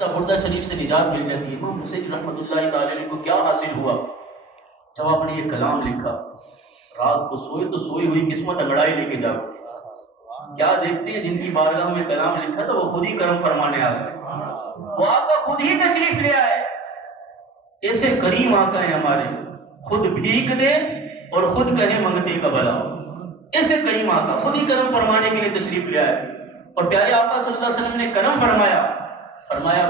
بردہ شریف سے نجات مل جاتی ہے۔ امام حسین رحمۃ اللہ تعالی علیہ کو کیا حاصل ہوا جب آپ نے یہ کلام لکھا؟ رات کو سوئے تو سوئی ہوئی قسمت انگڑائی لے کے جاؤ۔ کیا دیکھتے ہیں جن کی بارگاہ میں کلام لکھا تھا وہ خود ہی کرم فرمانے آ گئے، وہ آقا خود ہی تشریف لے آئے۔ ایسے کریم آقا ہیں ہمارے، خود بھیک دے اور خود کہے منگتے کا بھلا۔ ایسے کریم آقا خود ہی کرم فرمانے کے لیے تشریف لے آئے، اور پیارے آقا صلی اللہ علیہ وسلم نے کرم فرمایا، فرمایا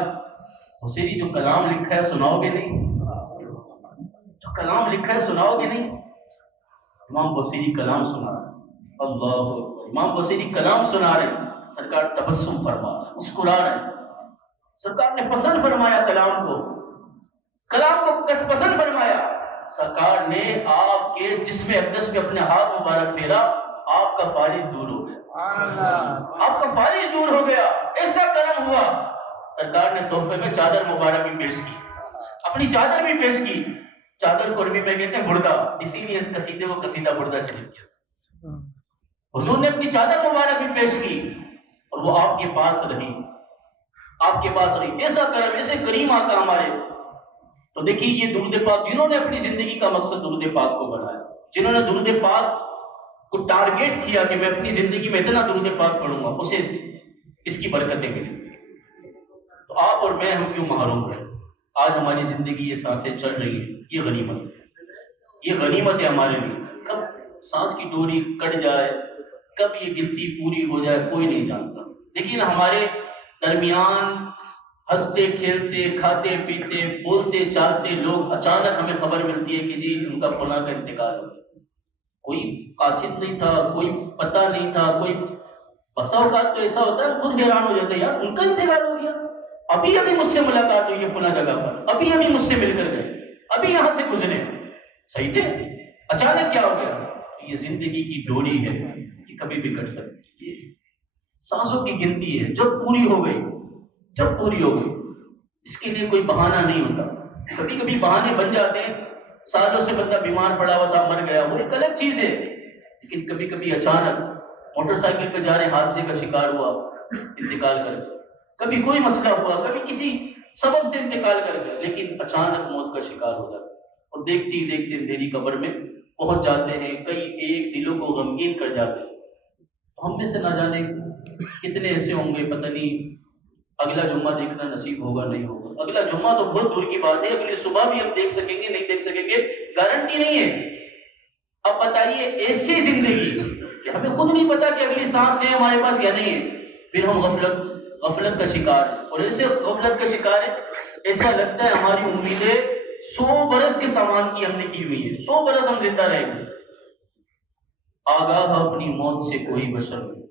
حسینی جو کلام لکھا ہے سناؤ گے نہیں؟ جو کلام لکھا ہے سناؤ گے نہیں؟ امام حسینی کلام سنا رہے، اللہ اکبر، امام حسینی کلام سنا رہے، سرکار تبسم فرما رہے، مسکرا رہے۔ سرکار نے پسند فرمایا کلام کو پسند فرمایا۔ سرکار نے آپ کے جسم اقدس پہ اپنے ہاتھ مبارک پھیرا، آپ کا فالج دور ہو گیا، آپ کا فالج دور ہو گیا، ایسا کرم ہوا۔ سرکار نے تحفے میں چادر مبارک بھی پیش کی، اپنی چادر بھی پیش کی۔ چادر کو عربی میں کہتے ہیں بردہ، اسی لیے اس قصیدے کو قصیدہ بردہ شریف کیا۔ حضور نے اپنی چادر مبارک بھی پیش کی اور وہ آپ کے پاس رہی، آپ کے پاس رہی۔ ایسا کرم، ایسے کریم آقا ہمارے۔ تو دیکھیے یہ درود پاک، جنہوں نے اپنی زندگی کا مقصد درود پاک کو بنایا، جنہوں نے درود پاک کو ٹارگیٹ کیا کہ میں اپنی زندگی میں اتنا درود پاک پڑھوں گا، اسے اس کی برکتیں ملی۔ تو آپ اور میں ہم کیوں محروم رہے؟ آج ہماری زندگی یہ سانسیں چل رہی ہیں، یہ غنیمت ہے، یہ غنیمت ہے ہمارے لیے۔ کب سانس کی ڈوری کٹ جائے، کب یہ گنتی پوری ہو جائے، کوئی نہیں جانتا۔ لیکن ہمارے درمیان ہنستے کھیلتے کھاتے پیتے بولتے چالتے لوگ، اچانک ہمیں خبر ملتی ہے کہ جی ان کا فلاں کا انتقال ہو گیا۔ کوئی قاصد نہیں تھا، کوئی پتہ نہیں تھا، کوئی بسا اوقات تو ایسا ہوتا ہے خود حیران ہو جاتا ہے، یار ان کا انتقال ہو گیا، ابھی مجھ سے ملاقات ہوئی ہے فلاں جگہ پر، ابھی مجھ سے مل کر گئے، ابھی یہاں سے گزرے، صحیح تھے، اچانک کیا ہو گیا؟ یہ زندگی کی ڈوری ہے، یہ کبھی بھی کٹ سکتی ہے، سانسوں کی گنتی ہے، جب پوری ہو گئی اس کے لیے کوئی بہانہ نہیں ہوتا۔ کبھی کبھی بہانے بن جاتے ہیں، سالوں سے بندہ بیمار پڑا ہوا تھا، مر گیا، وہ ایک الگ چیز ہے، لیکن کبھی کبھی اچانک موٹر سائیکل پہ جا رہے حادثے کا شکار ہوا، انتقال کر گیا، کبھی کوئی مسئلہ ہوا، کبھی کسی سبب سے انتقال کر گیا، لیکن اچانک موت کا شکار ہو جاتا اور دیکھتے ہی دیکھتے اندھیری قبر میں پہنچ جاتے ہیں، کئی ایک دلوں کو غمگین کر جاتے ہیں۔ تو ہم میں سے نہ جانے کتنے ایسے ہوں گے، پتہ نہیں اگلا جمعہ دیکھنا نصیب ہوگا نہیں ہوگا، اگلا جمعہ تو بہت دور کی بات ہے، اگلی صبح بھی ہم دیکھ سکیں گے نہیں دیکھ سکیں گے، گارنٹی نہیں ہے۔ اب بتائیے ایسی زندگی کہ ہمیں خود نہیں پتا کہ اگلی سانس ہے ہمارے پاس یا نہیں ہے، پھر ہم غفلت کا شکار ہے، اور ایسے غفلت کا شکار ہے، ایسا لگتا ہے ہماری امیدیں 100 برس کے سامان کی ہم نے کی ہوئی ہے، 100 برس ہم زندہ رہیں گے۔ آگاہ اپنی موت سے کوئی بشر نہیں،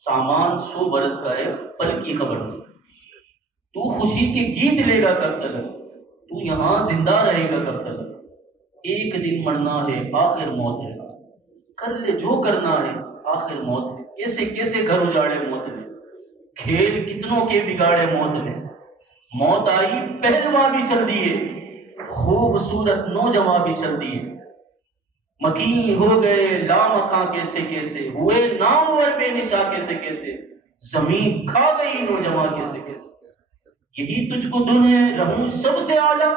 سامان 100 برس کا ہے، پل کی خبر نہیں۔ تو خوشی کے گیت لے گا کب تک، تو یہاں زندہ رہے گا کب تک، ایک دن مرنا ہے آخر موت ہے، کر لے جو کرنا ہے آخر موت ہے۔ کیسے کیسے گھر اجاڑے موت نے، کھیل کتنوں کے بگاڑے موت نے، موت آئی پہلواں بھی چل دیے، خوبصورت نوجوان بھی چل دیے، مکین ہو گئے لامکاں کیسے کیسے، ہوئے نامور بے نشاں کیسے کیسے، زمین کھا گئی نوجوان کیسے کیسے۔ یہی تجھ کو دن ہے رہوں سب سے اعلیٰ،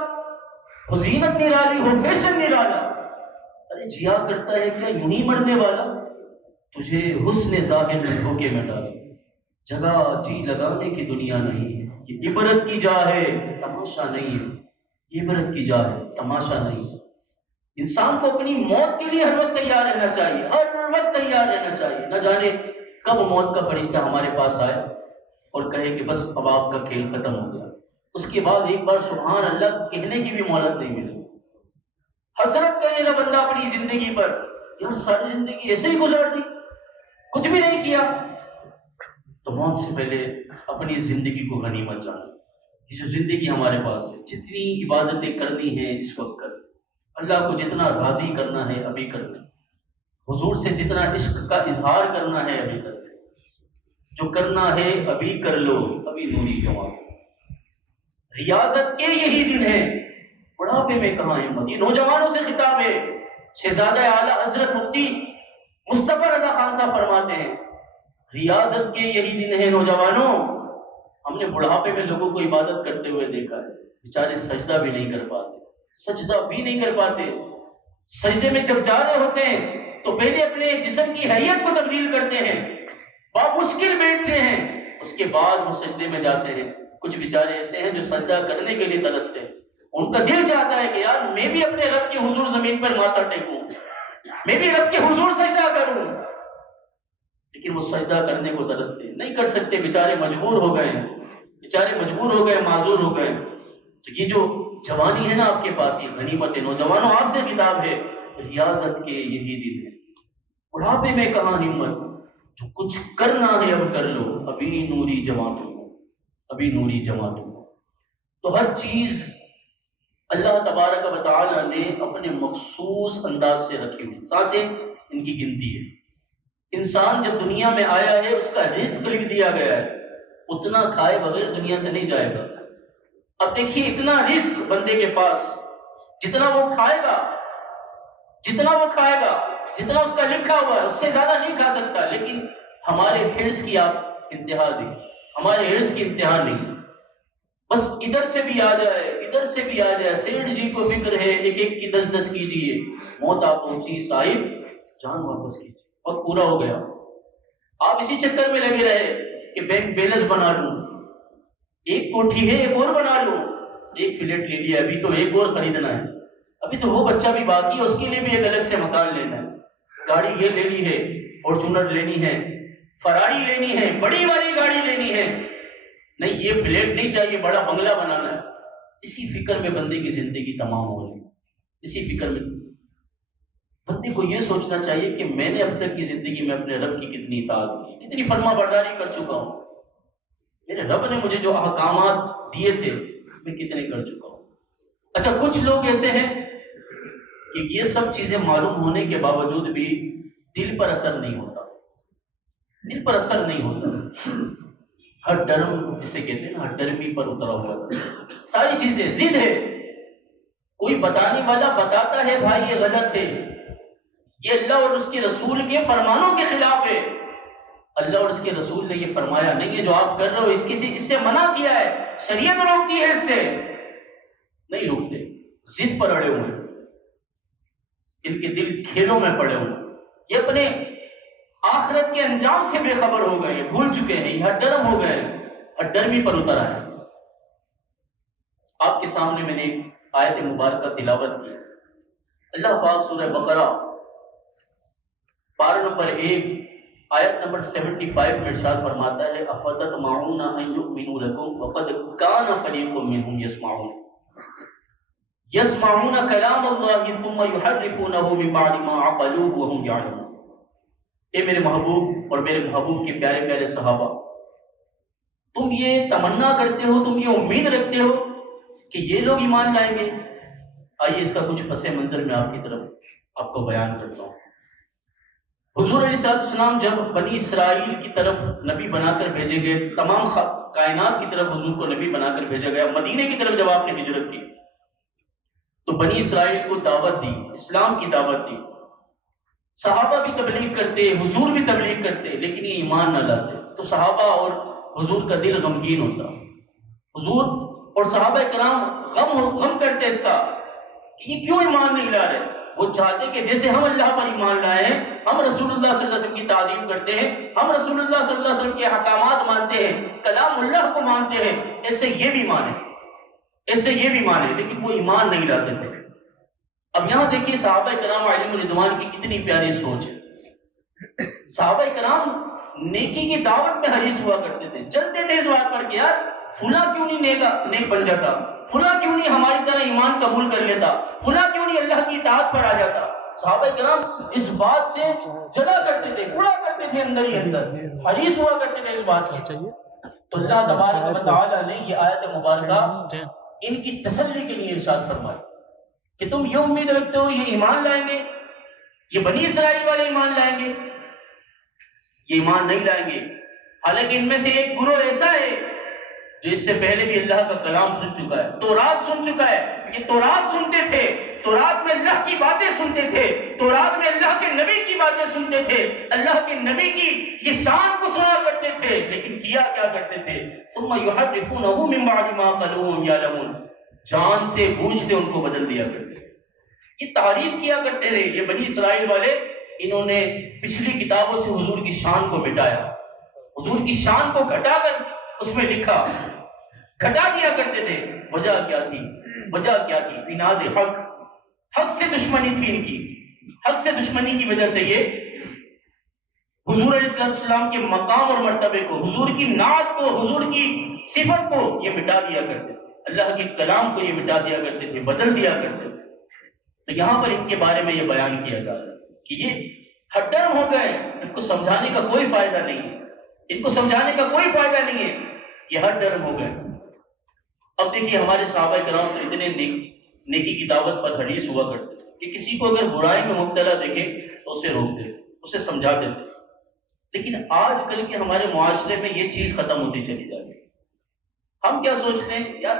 ہو زینت نرالی ہو فیشن نرالا، ارے جیا کرتا ہے کیا یوں ہی مرنے والا، تجھے حسن ظاہر نے دھوکے میں ڈالا، جگہ جی لگانے کی دنیا نہیں ہے، یہ عبرت کی جا ہے تماشا نہیں ہے، یہ عبرت کی جا ہے تماشا نہیں ہے۔ انسان کو اپنی موت کے لیے ہر وقت تیار رہنا چاہیے، ہر وقت تیار رہنا چاہیے، نہ جانے کب موت کا فرشتہ ہمارے پاس آئے اور کہے کہ بس اب آپ کا کھیل ختم ہو گیا، اس کے بعد ایک بار سبحان اللہ کہنے کی بھی مہلت نہیں ملے، حسرت کرے گا بندہ اپنی زندگی پر، یار ساری زندگی ایسے ہی گزار دی، کچھ بھی نہیں کیا۔ تو موت سے پہلے اپنی زندگی کو غنیمت جانے، یہ جو زندگی ہمارے پاس ہے، جتنی عبادتیں کرنی ہیں اس وقت کر، اللہ کو جتنا راضی کرنا ہے ابھی کر لیں، حضور سے جتنا عشق کا اظہار کرنا ہے ابھی کر لیں، جو کرنا ہے ابھی کر لو، ابھی نوری جوان، ریاضت کے یہی دن ہے، بڑھاپے میں کہاں ہمت۔ یہ نوجوانوں سے خطاب ہے، شہزادہ اعلیٰ حضرت مفتی مصطفی رضا خان صاحب فرماتے ہیں ریاضت کے یہی دن ہے نوجوانوں، ہم نے بڑھاپے میں لوگوں کو عبادت کرتے ہوئے دیکھا ہے، بیچارے سجدہ بھی نہیں کر پاتے، سجدہ بھی نہیں کر پاتے۔ سجدے میں جب جا رہے ہوتے ہیں تو پہلے اپنے جسم کی حیت کو تبدیل کرتے ہیں، بامشکل بیٹھتے ہیں، اس کے بعد وہ سجدے میں جاتے ہیں۔ کچھ بیچارے ایسے ہیں جو سجدہ کرنے کے لیے ترستے ہیں، ان کا دل چاہتا ہے کہ یار میں بھی اپنے رب کے حضور زمین پر ماتھا ٹیکوں، میں بھی رب کے حضور سجدہ کروں، لیکن وہ سجدہ کرنے کو ترستے نہیں کر سکتے، بیچارے مجبور ہو گئے ہیں، بیچارے مجبور ہو گئے، معذور ہو گئے۔ تو یہ جو جوانی ہے نا آپ کے پاس، یہ غنیمت ہے، نوجوانوں آپ سے خطاب ہے، ریاضت کے یہی دن ہے۔ بڑھاپے میں کہاں ہمت، جو کچھ کرنا ہے اب کر لو، ابھی نوری جوان ہو، ابھی نوری جوان ہو۔ تو ہر چیز اللہ تبارک و تعالی نے اپنے مخصوص انداز سے رکھی ہوئی، سانسیں ان کی گنتی ہے۔ انسان جب دنیا میں آیا ہے اس کا رزق لکھ دیا گیا ہے، اتنا کھائے بغیر دنیا سے نہیں جائے گا۔ اب دیکھیے اتنا رزق بندے کے پاس، جتنا وہ کھائے گا، جتنا وہ کھائے گا، جتنا اس کا لکھا ہوا ہے اس سے زیادہ نہیں کھا سکتا، لیکن ہمارے حرص کی آپ انتہا دیکھیں، ہمارے حرص کی انتہا نہیں، بس ادھر سے بھی آ جائے، ادھر سے بھی آ جائے۔ سیٹھ جی کو فکر ہے ایک ایک کی 10 کیجیے، موت آپ پہنچی صاحب جان واپس کیجیے، وقت پورا ہو گیا۔ آپ اسی چکر میں لگے رہے کہ بینک بیلنس بنا لوں، ایک کوٹھی ہے ایک اور بنا لوں، ایک فلیٹ لے لیا، ابھی تو ایک اور خریدنا ہے، ابھی تو وہ بچہ بھی باقی ہے، اس کے لیے بھی ایک الگ سے مکان لینا ہے، گاڑی یہ لینی ہے، فارچونر لینی ہے، فراری لینی ہے، بڑی والی گاڑی لینی ہے، نہیں یہ فلیٹ نہیں چاہیے، بڑا بنگلہ بنانا ہے۔ اسی فکر میں بندے کی زندگی تمام ہو رہی ہے، اسی فکر میں بندے کو یہ سوچنا چاہیے کہ میں نے اب تک کی زندگی میں اپنے رب کی کتنی اطاعت کی، کتنی فرما برداری کر چکا ہوں، میرے رب نے مجھے جو احکامات دیے تھے میں کتنے کر چکا ہوں۔ اچھا کچھ لوگ ایسے ہیں کہ یہ سب چیزیں معلوم ہونے کے باوجود بھی دل پر اثر نہیں ہوتا، دل پر اثر نہیں ہوتا، ہر ڈرم جسے کہتے ہیں نا، ہر ڈرمی پر اترا ہوا ساری چیزیں ضد ہے، کوئی بتانے والا بتاتا ہے بھائی یہ غلط ہے، یہ اللہ اور اس کے رسول کے فرمانوں کے خلاف ہے، اللہ اور اس کے رسول نے یہ فرمایا نہیں ہے جو آپ کر رہے ہو، اس سے منع کیا ہے، شریعت روکتی ہے، اس سے نہیں روکتے، ضد پر اڑے ہوئے، ان کے دل کھیلوں میں پڑے ہوئے، یہ اپنے آخرت کے انجام سے بے خبر ہو گئے، بھول چکے ہیں، یہ ہر ڈرم ہو گئے، ہر ڈرمی پر اتر آئے۔ آپ کے سامنے میں نے ایک آیت مبارکہ تلاوت کی، اللہ پاک سورہ بقرہ پارہ نمبر 1 آیت نمبر 75 میں ارشاد فرماتا ہے افتطمعون ان یؤمنوا لکم وقد کان فریق منهم یسمعون کلام اللہ ثم یحرفونہ من بعد ما عقلوہ وهم یعلمون۔ اے میرے محبوب اور میرے محبوب کے پیارے پیارے صحابہ، تم یہ تمنا کرتے ہو، تم یہ امید رکھتے ہو کہ یہ لوگ ایمان لائیں گے؟ آئیے اس کا کچھ پس منظر میں آپ کی طرف آپ کو بیان کرتا ہوں۔ حضور علیہ السلام جب بنی اسرائیل کی طرف نبی بنا کر بھیجے گئے، تمام کائنات کی طرف حضور کو نبی بنا کر بھیجا گیا، مدینے کی طرف جب آپ نے ہجرت کی تو بنی اسرائیل کو دعوت دی، اسلام کی دعوت دی، صحابہ بھی تبلیغ کرتے، حضور بھی تبلیغ کرتے، لیکن یہ ایمان نہ لاتے، تو صحابہ اور حضور کا دل غمگین ہوتا، حضور اور صحابہ کرام غم کرتے اس کا کہ یہ کیوں ایمان نہیں لا رہے۔ وہ چاہتے کہ جیسے ہم اللہ پر ایمان لائے ہیں، ہم رسول اللہ صلی اللہ علیہ وسلم کی تعظیم کرتے ہیں، ہم رسول اللہ صلی اللہ علیہ وسلم کے احکامات مانتے ہیں، کلام اللہ کو مانتے ہیں، ایسے یہ بھی مانیں، ایسے یہ بھی مانیں، لیکن وہ ایمان نہیں لاتے تھے۔ اب یہاں دیکھیے صحابہ کرام علیہم رضوان کی کتنی پیاری سوچ ہے۔ صحابہ کرام نیکی کی دعوت میں حریص ہوا کرتے تھے، چلتے تھے اس بات پر کہ یار فلاں کیوں نہیں نیک بن جاتا، فلاں کیوں نہیں ہماری طرح ایمان قبول کر لیتا، فلاں کیوں نہیں اللہ کی اطاعت پر آ جاتا۔ صحابہ کرام اس بات سے جلا کرتے تھے، اڑا کرتے تھے، اندر ہی اندر حریص ہوا کرتے تھے اس بات کی۔ تو اللہ تبارک و تعالی نے یہ آیت مبارکہ ان کی تسلی کے لیے ارشاد فرمائی کہ تم یہ امید رکھتے ہو یہ ایمان لائیں گے، یہ بنی اسرائیل والے ایمان لائیں گے؟ یہ ایمان نہیں لائیں گے، حالانکہ ان میں سے ایک گروہ ایسا ہے جو اس سے پہلے بھی اللہ کا کلام سن چکا ہے، تورات سن چکا ہے، یہ تورات سنتے تھے، تورات میں اللہ کی باتیں سنتے تھے، تورات میں اللہ کے نبی کی باتیں سنتے تھے، اللہ کے نبی کی یہ شان کو سنا کرتے تھے، تھے لیکن کیا کیا کرتے تھے؟ ثم يحرفونه من بعد ما قالوا يعلمون، جانتے بوجھتے ان کو بدل دیا کرتے تھے. یہ تعریف کیا کرتے تھے یہ بنی اسرائیل والے، انہوں نے پچھلی کتابوں سے حضور کی شان کو مٹایا، حضور کی شان کو گھٹا کر اس میں لکھا، گھٹا دیا کرتے تھے. وجہ کیا تھی؟ وجہ کیا تھی؟ عناد حق، حق سے دشمنی تھی ان کی. حق سے دشمنی کی وجہ سے یہ حضور علیہ السلام کے مقام اور مرتبے کو، حضور کی نعت کو، حضور کی صفت کو یہ مٹا دیا کرتے تھے، اللہ کے کلام کو یہ مٹا دیا کرتے تھے، بدل دیا کرتے تھے. تو یہاں پر ان کے بارے میں یہ بیان کیا جا رہا ہے کہ یہ ہر ڈرم ہو گئے، ان کو سمجھانے کا کوئی فائدہ نہیں ہے، ان کو سمجھانے کا کوئی فائدہ نہیں ہے، یہ ہر ڈرم ہو گئے. اب دیکھیے ہمارے صحابہ کرام تو اتنے نیکی کی دعوت پر حریص ہوا کرتے کہ کسی کو اگر برائی میں مبتلا دیکھے تو اسے روک دیتے، اسے سمجھا دیتے. لیکن آج کل کے ہمارے معاشرے میں یہ چیز ختم ہوتی چلی جاتی ہے. ہم کیا سوچتے ہیں یار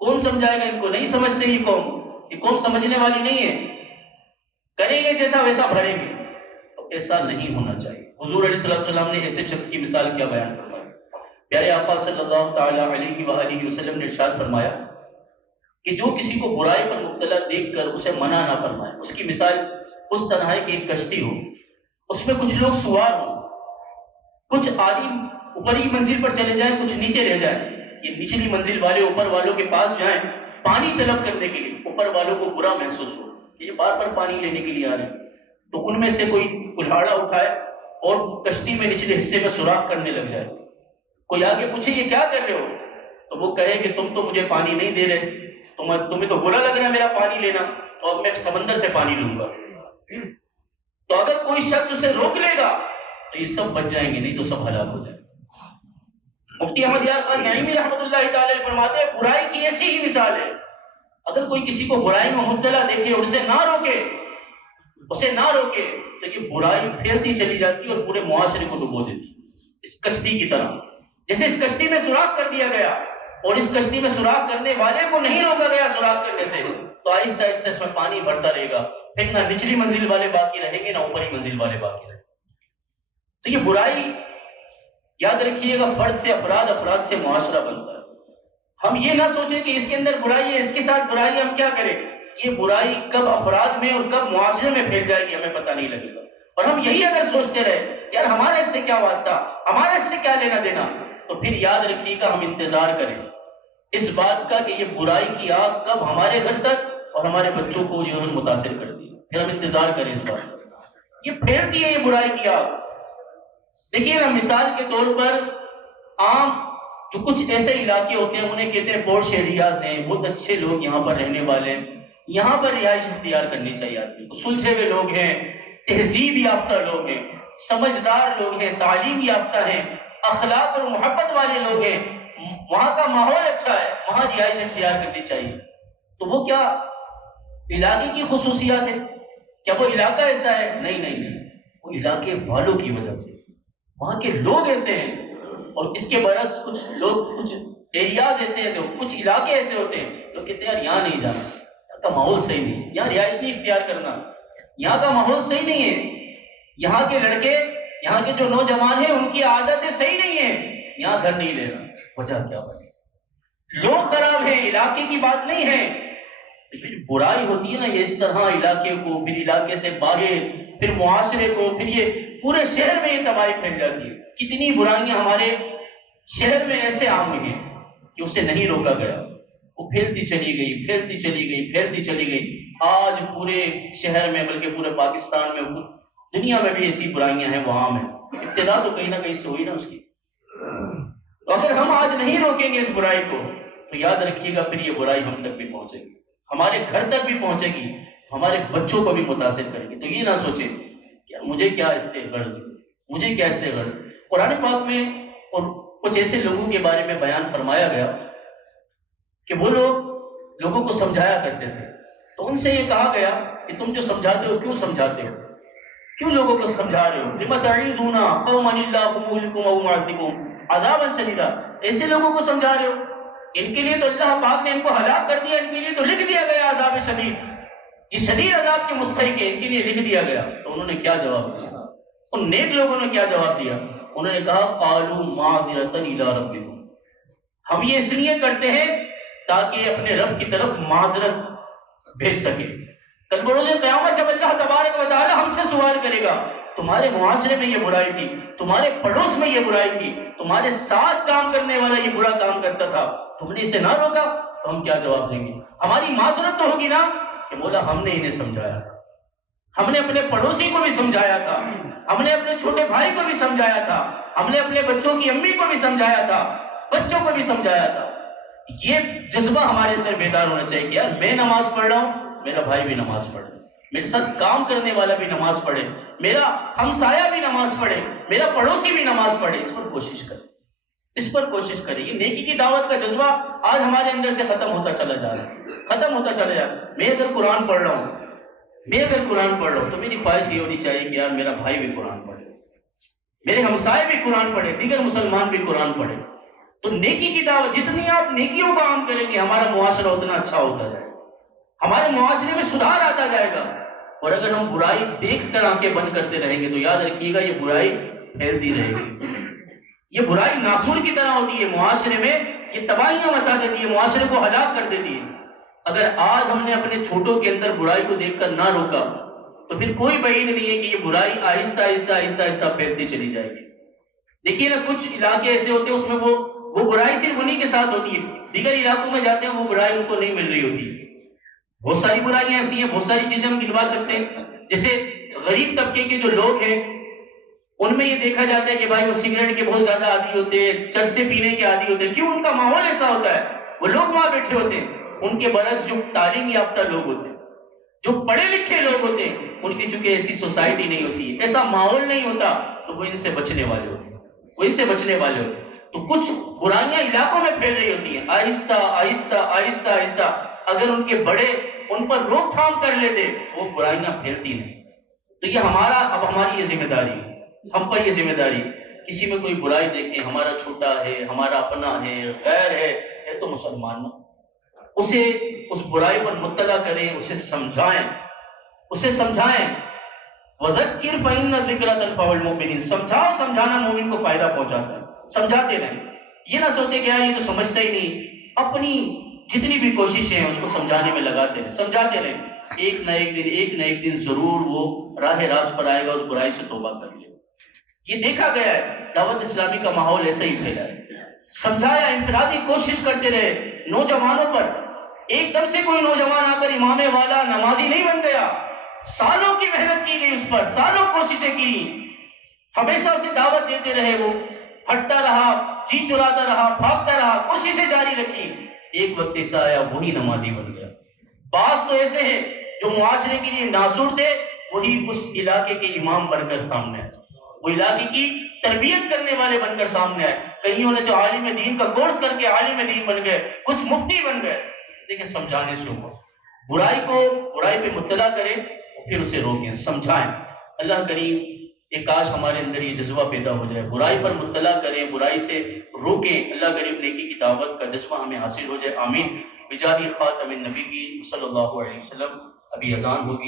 کون سمجھائے گا ان کو، نہیں سمجھتے یہ قوم سمجھنے والی نہیں ہے، کریں گے جیسا ویسا بھریں گے. تو ایسا نہیں ہونا چاہیے. حضور علیہ السلام نے ایسے شخص کی مثال کیا بیان فرمایا؟ پیارے آقا صلی اللہ تعالی علیہ وآلہ وسلم نے ارشاد فرمایا کہ جو کسی کو برائی پر مبتلا دیکھ کر اسے منع نہ فرمائے، اس کی مثال اس طرح ہے کہ ایک کشتی ہو، اس میں کچھ لوگ سوار ہوں، کچھ عالی اوپری منزل پر چلے جائیں، کچھ نیچے رہ جائیں. یہ نچلی منزل والے اوپر والوں کے پاس جائیں پانی طلب کرنے کے لیے، اوپر والوں کو برا محسوس ہو کہ یہ بار بار پانی لینے کے لیے آ رہے ہیں. تو ان میں سے کوئی کلہاڑا اٹھائے اور کشتی میں نچلے حصے میں سوراخ کرنے لگ جائے. کوئی آگے پوچھے یہ کیا کر رہے ہو؟ تو وہ کہے کہ تم تو مجھے پانی نہیں دے رہے، تمہیں تو برا لگ رہا ہے میرا پانی لینا، تو اب میں سمندر سے پانی لوں گا. تو اگر کوئی شخص اسے روک لے گا تو یہ سب بچ جائیں گے، نہیں تو سب ہلاک ہو جائیں گے. مفتی احمد یار خان نعیمی رحمۃ اللہ تعالی فرماتے ہیں برائی کی ایسی ہی مثال ہے، اگر کوئی کسی کو برائی میں مبتلا دیکھے اور اسے نہ روکے تو یہ برائی پھیلتی چلی جاتی ہے اور پورے معاشرے کو ڈبو دیتی ہے. اس کشتی کی طرح، جیسے اس کشتی میں سوراخ کر دیا گیا اور اس کشتی میں سوراخ کرنے والے کو نہیں روکا گیا سوراخ کرنے سے، تو آہستہ آہستہ اس میں پانی بڑھتا رہے گا، پھر نہ نچلی منزل والے باقی رہیں گے نہ اوپری منزل والے باقی رہیں گے. تو یہ برائی یاد رکھیے گا فرد سے افراد، افراد سے معاشرہ بنتا ہے. ہم یہ نہ سوچیں کہ اس کے اندر برائی ہے، اس کے ساتھ برائی ہے، ہم کیا کریں. یہ برائی کب افراد میں اور کب معاشرے میں پھیل جائے گی ہمیں پتہ نہیں لگے گا. اور ہم یہی اگر سوچتے رہے کہ یار ہمارے اس سے کیا واسطہ، ہمارے اس سے کیا لینا دینا، تو پھر یاد رکھیے گا ہم انتظار کریں اس بات کا کہ یہ برائی کی آگ کب ہمارے گھر تک اور ہمارے بچوں کو جو ہے متاثر کرتی ہے. پھر ہم انتظار کریں اس بات کا. یہ پھیلتی ہے یہ برائی کی آگ. دیکھیے نا مثال کے طور پر عام جو کچھ ایسے علاقے ہوتے ہیں انہیں کہتے ہیں پورش ایریاز ہیں، بہت اچھے لوگ یہاں پر رہنے والے ہیں، یہاں پر رہائش اختیار کرنی چاہیے آدمی کو. سلجھے ہوئے لوگ ہیں، تہذیب یافتہ لوگ ہیں، سمجھدار لوگ ہیں، تعلیم یافتہ ہیں، اخلاق اور محبت والے لوگ ہیں، وہاں کا ماحول اچھا ہے، وہاں رہائش اختیار کرنی چاہیے. تو وہ کیا علاقے کی خصوصیات ہے؟ کیا وہ علاقہ ایسا ہے؟ نہیں، وہ علاقے والوں کی وجہ سے، وہاں کے لوگ ایسے ہیں. اور اس کے برعکس کچھ ایریاز ایسے ہیں، کچھ علاقے ایسے ہوتے ہیں جو کہتے ہیں یار یہاں نہیں جانا، یہاں کا ماحول صحیح نہیں، یہاں رہائش نہیں اختیار کرنا، یہاں کا ماحول صحیح نہیں ہے، یہاں کے لڑکے، یہاں کے جو نوجوان ہیں ان کی عادتیں صحیح نہیں ہیں، یہاں گھر نہیں لینا. وجہ کیا بنے؟ لوگ خراب ہیں، علاقے کی بات نہیں ہے. پھر برائی ہوتی ہے نا یہ اس طرح علاقے کو، پھر علاقے سے باہر، پھر معاشرے کو، پھر یہ پورے شہر میں یہ تباہی پھیل جاتی ہے. کتنی برائیاں ہمارے شہر میں ایسے عام ہوئی ہیں کہ اسے نہیں روکا گیا، وہ پھیلتی چلی گئی. آج پورے شہر میں بلکہ پورے پاکستان میں، دنیا میں بھی ایسی برائیاں ہیں وہ عام ہیں. ابتدا تو کہیں نہ کہیں سے ہوئی نا اس کی. تو اگر ہم آج نہیں روکیں گے اس برائی کو تو یاد رکھیے گا پھر یہ برائی ہم تک بھی پہنچے گی، ہمارے گھر تک بھی پہنچے گی، ہمارے بچوں کو بھی متاثر کرے گی. تو یہ نہ سوچیں کہ مجھے کیا اس سے غرض. قرآن پاک میں اور کچھ ایسے لوگوں کے بارے میں بیان فرمایا گیا کہ وہ لوگوں کو سمجھایا کرتے تھے. تو ان سے یہ کہا گیا کہ تم جو سمجھاتے ہو کیوں سمجھاتے ہو، کیوں لوگوں کو سمجھا رہے ہو؟ لِمَ تَعِظُونَ قَوْمًا اللَّهُ مُهْلِكُهُمْ أَوْ مُعَذِّبُهُمْ عَذَابًا شَدِيدًا. ایسے لوگوں کو سمجھا رہے ہو، ان کے لیے تو اللہ پاک نے ان کو ہلاک کر دیا، ان کے لیے تو لکھ دیا گیا عذاب شدید، یہ شدید عذاب کے مستحق ہے، ان کے لیے لکھ دیا گیا. تو انہوں نے کیا جواب دیا؟ ان نیک لوگوں نے کیا جواب دیا انہوں نے کہا قالوا معذرۃ الی ربکم، ہم یہ اس لیے کرتے ہیں تاکہ اپنے رب کی طرف معذرت بھیج سکے. کل بروز قیامت جب اللہ تبارک و تعالی ہم سے سوال کرے گا تمہارے معاشرے میں یہ برائی تھی، تمہارے پڑوس میں یہ برائی تھی، تمہارے ساتھ کام کرنے والا یہ برا کام کرتا تھا، تم نے اسے نہ روکا، تو ہم کیا جواب دیں گے؟ ہماری معذرت تو ہوگی نا کہ مولا ہم نے انہیں سمجھایا تھا، ہم نے اپنے پڑوسی کو بھی سمجھایا تھا، ہم نے اپنے چھوٹے بھائی کو بھی سمجھایا تھا، ہم نے اپنے بچوں کی امی کو بھی سمجھایا تھا، بچوں کو بھی سمجھایا تھا. یہ جذبہ ہمارے اندر بیدار ہونا چاہیے کہ یار میں نماز پڑھ رہا ہوں، میرا بھائی بھی نماز پڑھے، میرے ساتھ کام کرنے والا بھی نماز پڑھے، میرا ہمسایہ بھی نماز پڑھے، میرا پڑوسی بھی نماز پڑھے. اس پر کوشش کرے، اس پر کوشش کرے. یہ نیکی کی دعوت کا جذبہ آج ہمارے اندر سے ختم ہوتا چلا جا رہا ہے، ختم ہوتا چلا جا رہا ہے. میں اگر قرآن پڑھ رہا ہوں تو میری خواہش یہ ہونی چاہیے کہ یار میرا بھائی بھی قرآن پڑھے، میرے ہمسائے بھی قرآن پڑھے، دیگر مسلمان بھی قرآن پڑھے. تو نیکی کی دعوت، جتنی آپ نیکیوں کا عام کریں گے ہمارا معاشرہ اتنا اچھا ہوتا جائے گا، ہمارے معاشرے میں سدھار آتا جائے گا. اور اگر ہم برائی دیکھ کر آنکھیں بند کرتے رہیں گے تو یاد رکھیے گا یہ برائی پھیلتی رہے گی. یہ برائی ناسور کی طرح ہوتی ہے، معاشرے میں یہ تباہیاں مچا دیتی ہے، معاشرے کو ہلاک کر دیتی ہے. اگر آج ہم نے اپنے چھوٹوں کے اندر برائی کو دیکھ کر نہ روکا تو پھر کوئی بعید نہیں ہے کہ یہ برائی آہستہ آہستہ آہستہ آہستہ پھیلتی چلی جائے گی. دیکھیے نا کچھ علاقے ایسے ہوتے ہیں اس میں وہ برائی صرف انہی کے ساتھ ہوتی ہے، دیگر علاقوں میں جاتے ہیں وہ برائی ان کو نہیں مل رہی ہوتی. بہت ساری برائیاں ایسی ہیں، بہت ساری چیزیں ہم گنوا سکتے ہیں. جیسے غریب طبقے کے جو لوگ ہیں ان میں یہ دیکھا جاتا ہے کہ بھائی وہ سگریٹ کے بہت زیادہ عادی ہوتے ہیں، چرس پینے کے عادی ہوتے ہیں. کیوں؟ ان کا ماحول ایسا ہوتا ہے، وہ لوگ وہاں بیٹھے ہوتے ہیں. ان کے برعکس جو تعلیم یافتہ لوگ ہوتے ہیں، جو پڑھے لکھے لوگ ہوتے ہیں، ان کی چونکہ ایسی سوسائٹی نہیں ہوتی ہے، ایسا ماحول نہیں ہوتا، تو وہ ان سے بچنے والے ہوتے ہیں، وہ ان سے بچنے والے ہوتے ہیں. تو کچھ برائیاں علاقوں میں پھیل رہی ہوتی ہیں، آہستہ آہستہ آہستہ آہستہ اگر ان کے بڑے ان پر روک تھام کر لیتے وہ برائیاں پھیلتی نہیں. تو یہ اب ہماری یہ ذمہ داری ہے، ہم پر یہ ذمہ داری. کسی میں کوئی برائی دیکھیں، ہمارا چھوٹا ہے، ہمارا اپنا ہے، غیر ہے تو مسلمان، اسے اس برائی پر مطلع کریں، اسے سمجھائیں. وَذَكِّرْ فَإِنَّ الذِّكْرَىٰ تَنفَعُ الْمُؤْمِنِينَ. سمجھانا مومن کو فائدہ پہنچاتا ہے. سمجھاتے رہیں، یہ نہ سوچے کہ یار یہ تو سمجھتا ہی نہیں. اپنی جتنی بھی کوششیں ہیں اس کو سمجھانے میں لگاتے رہیں، سمجھاتے رہیں. ایک نہ ایک دن ضرور وہ راہ راست پر آئے گا، اس برائی سے توبہ کر لے. یہ دیکھا گیا ہے، دعوت اسلامی کا ماحول ایسا ہی پھیلا ہے. سمجھایا، انفرادی کوشش کرتے رہے. نوجوانوں پر ایک دم سے کوئی نوجوان آ کر امام والا نمازی نہیں بن گیا. سالوں کی محنت کی گئی، اس پر سالوں کوششیں کی، ہمیشہ اسے دعوت دیتے رہے. وہ ہٹتا رہا، جی چراتا رہا، بھاگتا رہا، کوششیں جاری رکھی. ایک وقت ایسا آیا وہی نمازی بن گیا. بعض تو ایسے ہیں جو معاشرے کے لیے ناصور تھے، وہی اس علاقے کے امام بن کر سامنے آئے، وہ علاقے کی تربیت کرنے والے بن کر سامنے آئے. کئیوں نے تو عالم دین کا کورس کر کے عالم دین بن گئے، کچھ مفتی بن گئے. دیکھیں سمجھانے سے ہو، برائی پہ مطلع کریں، پھر اسے روکیں، سمجھائیں. اللہ کریم ایک کاش ہمارے اندر یہ جذبہ پیدا ہو جائے، برائی پر مطلع کریں، برائی سے روکیں. اللہ کریم نیکی کی دعوت کا جذبہ ہمیں حاصل ہو جائے. آمین. بجاہ خاتم النبی صلی اللہ علیہ وسلم. ابھی اذان ہوگی.